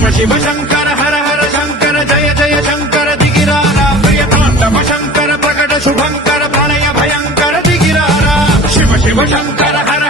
शिव शिव शंकर हर हर शंकर जय जय शंकर दिगिरारा प्रियतांडव शंकर प्रकट शुभंकर प्रणय भयंकर दिगिरारा शिव शिव शंकर हर